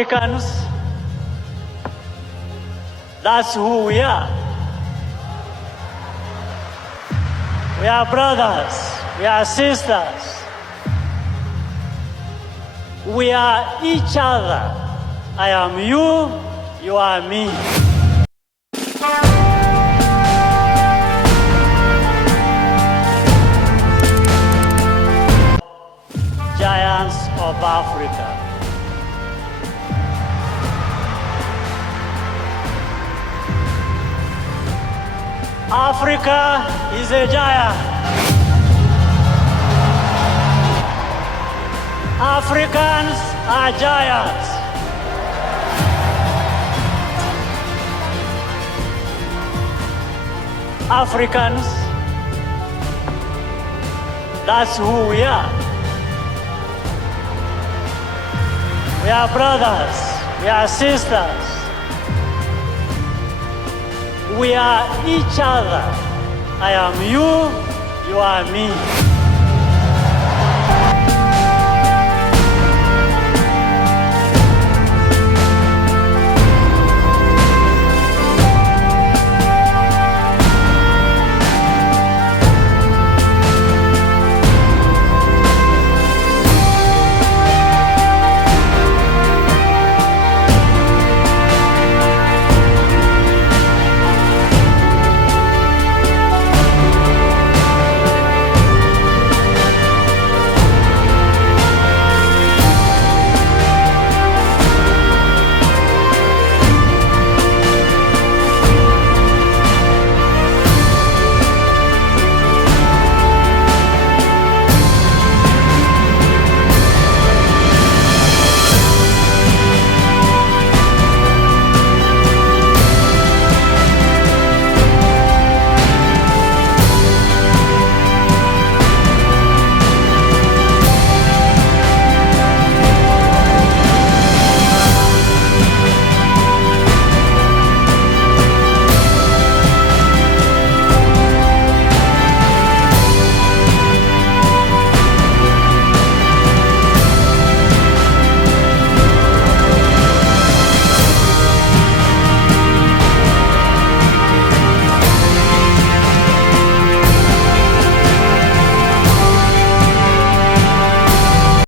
Africans, that's who we are. We are brothers, we are sisters. We are each other. I am you, you are me. Giants of Africa. Africa is a giant. Africans are giants. Africans, that's who we are. We are brothers, we are sisters. We are each other. I am you, you are me.